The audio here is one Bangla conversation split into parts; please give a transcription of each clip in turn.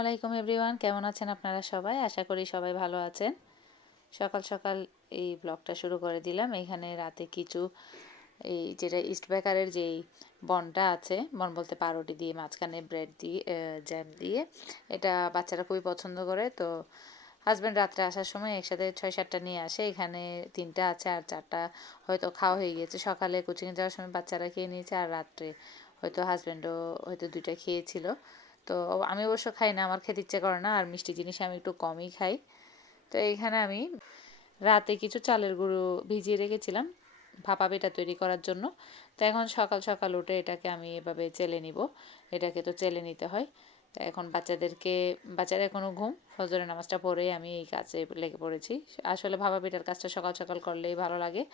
আলাইকুম এভরিওয়ান, কেমন আছেন আপনারা সবাই? আশা করি সবাই ভালো আছেন। সকাল সকাল এই ব্লগটা শুরু করে দিলাম। এখানে রাতে কিছু এই যেটা ইস্ট বেকারের যেই বনটা আছে, বন বলতে পাউরুটি দিয়ে মাঝখানে ব্রেড দিয়ে জ্যাম দিয়ে, এটা বাচ্চারা খুবই পছন্দ করে। তো হাজব্যান্ড রাত্রে আসার সময় একসাথে 6-7টা নিয়ে আসে। এখানে 3টা আছে আর 4টা হয়তো খাওয়া হয়ে গিয়েছে। সকালে কোচিংয়ে যাওয়ার সময় বাচ্চারা খেয়ে নিয়েছে আর রাত্রে হয়তো হাজব্যান্ডও হয়তো 2টা খেয়েছিল। তো আমি অবশ্য খাই না, আমার খেতে ইচ্ছে করে না, আর মিষ্টি জিনিস আমি একটু কমই খাই। তো এইখানে আমি রাতে কিছু চালের গুঁড়ো ভিজিয়ে রেখেছিলাম ভাপা পিঠা তৈরি করার জন্য। তো এখন সকাল সকাল উঠে এটাকে আমি এভাবে চেলে নিব। এটাকে তো চেলে নিতে হয়। তো এখন বাচ্চারা এখনও ঘুম, ফজরের নামাজটা পড়েই আমি এই কাজে লেগে পড়েছি। আসলে ভাপা পিঠার কাজটা সকাল সকাল করলেই ভালো লাগে।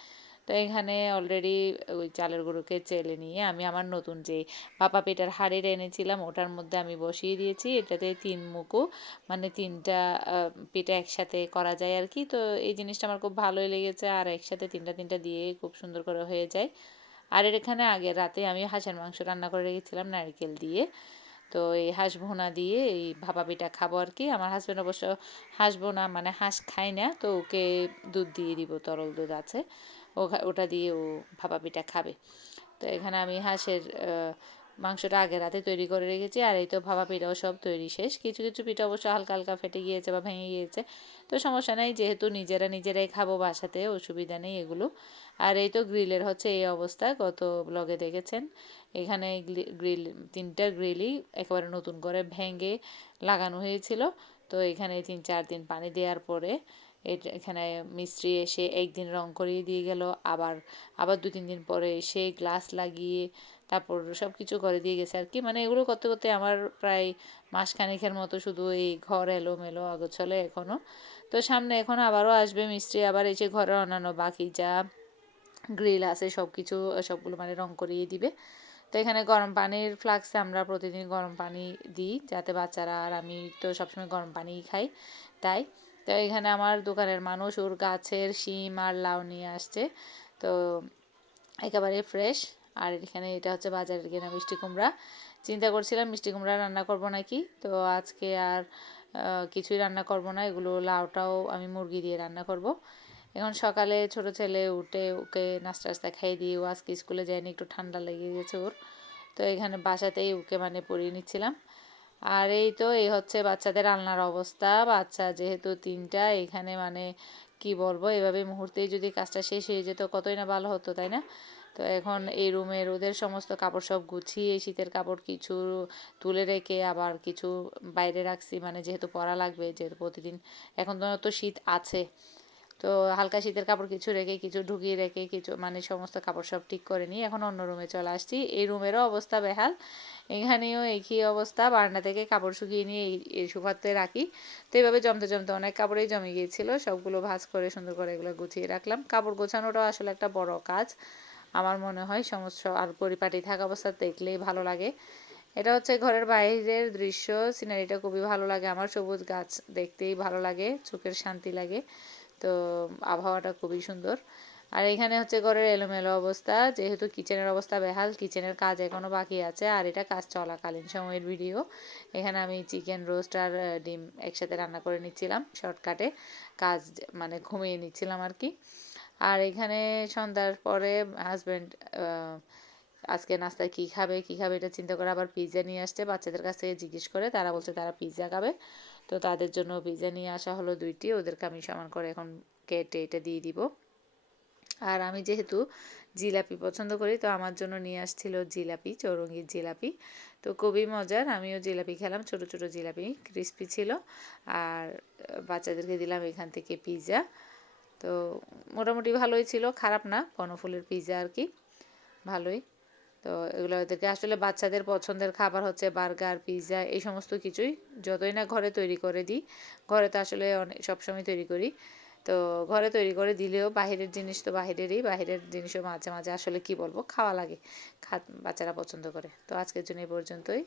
তো এখানে অলরেডি ওই চালের গুঁড়োকে চেলে নিয়ে আমি আমার নতুন যে ভাপা পিঠার হাঁড়িটা এনেছিলাম ওটার মধ্যে আমি বসিয়ে দিয়েছি। এটাতে 3 মুখো মানে 3টা পিঠা একসাথে করা যায় আর কি। তো এই জিনিসটা আমার খুব ভালোই লেগেছে, আর একসাথে 3টা দিয়ে খুব সুন্দর করে হয়ে যায়। আর এখানে আগের রাতে আমি হাঁসের মাংস রান্না করে রেখেছিলাম নারকেল দিয়ে। তো এই হাঁস ভুনা দিয়ে এই ভাপা পিঠা খাবো আর কি। আমার হাজব্যান্ড অবশ্য হাঁস ভুনা মানে হাঁস খায় না, তো ওকে দুধ দিয়ে দিব, তরল দুধ আছে, ওটা দিয়ে ও ভাপা পিঠা খাবে। তো এখানে আমি হাঁসের মাংসটা আগের রাতে তৈরি করে রেখেছি, আর এই তো ভাপা পিঠাও সব তৈরি শেষ। কিছু কিছু পিঠা অবশ্য হালকা হালকা ফেটে গিয়েছে বা ভেঙে গিয়েছে, তো সমস্যা নেই, যেহেতু নিজেরাই খাবো বাসাতে, অসুবিধা নেই এগুলো। আর এই তো গ্রিলের হচ্ছে এই অবস্থা, গত ব্লগে দেখেছেন। এখানে গ্রিল 3টা গ্রিলই একেবারে নতুন করে ভেঙে লাগানো হয়েছিল। তো এখানে 3-4 দিন পানি দেওয়ার পরে এখানে মিস্ত্রি এসে একদিন রং করিয়ে দিয়ে গেল, আবার 2-3 দিন পরে এসে গ্লাস লাগিয়ে তারপর সব কিছু করে দিয়ে গেছে আর কি। মানে এগুলো করতে করতে আমার প্রায় মাসখানেকের মতো শুধু এই ঘর এলোমেলো আগোছালো এখনও। তো সামনে এখন আবারও আসবে মিস্ত্রি, আবার এসে ঘরের অন্যান্য বাকি যা গ্রিল আছে সবগুলো মানে রং করিয়ে দিবে। তো এখানে গরম পানির ফ্লাক্সে আমরা প্রতিদিন গরম পানি দিই, যাতে বাচ্চারা আর আমি তো সবসময় গরম পানিই খাই তাই। তো এখানে আমার দোকানের মানুষ ওর গাছের শিম আর লাউ নিয়ে আসছে, তো একেবারে ফ্রেশ। আর এখানে এটা হচ্ছে বাজারের কেনা মিষ্টি কুমড়া। চিন্তা করছিলাম মিষ্টি কুমড়া রান্না করব নাকি, তো আজকে আর কিছুই রান্না করব না, এগুলো লাউটাও আমি মুরগি দিয়ে রান্না করব। এখন সকালে ছোট ছেলে উঠে ওকে নাস্তা টাস্তা খাইয়ে দিয়ে ও আজকে স্কুলে যায়নি, একটু ঠান্ডা লেগে গেছে ওর। তো এখানে বাসাতেই ওকে মানে পরিয়ে নিচ্ছিলাম। আর এই তো এই হচ্ছে বাচ্চাদের আলনার অবস্থা। বাচ্চা যেহেতু 3টা, এখানে মানে কি বলবো, এভাবে মুহূর্তেই যদি কাজটা শেষ হয়ে যেত কতই না ভালো হতো, তাই না? তো এখন এই রুমের ওদের সমস্ত কাপড় সব গুছিয়ে, শীতের কাপড় কিছু তুলে রেখে আবার কিছু বাইরে রাখছি, মানে যেহেতু পরা লাগবে, যেহেতু প্রতিদিন এখন তো শীত আছে। তো হালকা শীতের কাপড় কিছু রেখে, কিছু ঢুকিয়ে রেখে, কিছু মানে সমস্ত কাপড় সব ঠিক করে নিয়ে এখন অন্য রুমে চলে আসছি। এই রুমেরও অবস্থা বেহাল, এখানেও একই অবস্থা। বারান্দা থেকে কাপড় শুকিয়ে নিয়ে এই সোফাতে রাখি। তো এইভাবে জমতে জমতে অনেক কাপড়ই জমে গিয়েছিল, সবগুলো ভাঁজ করে সুন্দর করে এগুলো গুছিয়ে রাখলাম। কাপড় গোছানোটাও আসলে একটা বড় কাজ আমার মনে হয়, সমস্ত আর পরিপাটি থাকা অবস্থা দেখলেই ভালো লাগে। এটা হচ্ছে ঘরের বাইরের দৃশ্য, সিনারিটা খুবই ভালো লাগে আমার, সবুজ গাছ দেখতেই ভালো লাগে, চোখের শান্তি লাগে। তো আবহাওয়াটা খুবই সুন্দর। আর এখানে হচ্ছে ঘরের এলোমেলো অবস্থা, যেহেতু কিচেনের অবস্থা বেহাল, কিচেনের কাজ এখনও বাকি আছে, আর এটা কাজ চলাকালীন সময়ের ভিডিও। এখানে আমি চিকেন রোস্ট আর ডিম একসাথে রান্না করে নিচ্ছিলাম শর্টকাটে, কাজ মানে ঘুমিয়ে নিচ্ছিলাম আর কি। আর এখানে সন্ধ্যার পরে হাজব্যান্ড আজকে নাস্তায় কী খাবে এটা চিন্তা করে আবার পিৎজা নিয়ে আসছে। বাচ্চাদের কাছ থেকে জিজ্ঞেস করে তারা বলছে তারা পিৎজা খাবে, তো তাদের জন্য পিৎজা নিয়ে আসা হলো 2টি, ওদেরকে আমি সমান করে এখন কেটে এটা দিয়ে দিব। আর আমি যেহেতু জিলাপি পছন্দ করি, তো আমার জন্য নিয়ে আসছিল জিলাপি, চৌরঙ্গির জিলাপি। তো খুবই মজার, আমিও জিলাপি খেলাম, ছোট ছোট জিলাপি, ক্রিস্পি ছিল। আর বাচ্চাদেরকে দিলাম এখান থেকে পিৎজা। তো মোটামুটি ভালোই ছিল, খারাপ না, বনফুলের পিৎজা আর কি, ভালোই। তো এগুলো ওদেরকে আসলে বাচ্চাদের পছন্দের খাবার হচ্ছে বার্গার, পিৎজা, এই সমস্ত কিছুই যতই না ঘরে তৈরি করে দিই, ঘরে তো আসলে অনেক সবসময় তৈরি করি, তো ঘরে তৈরি করে দিলেও বাহিরের জিনিস তো বাহিরের জিনিসও মাঝে মাঝে আসলে কি বলবো খাওয়া লাগে, বাচ্চারা পছন্দ করে। তো আজকের জন্য এই পর্যন্তই।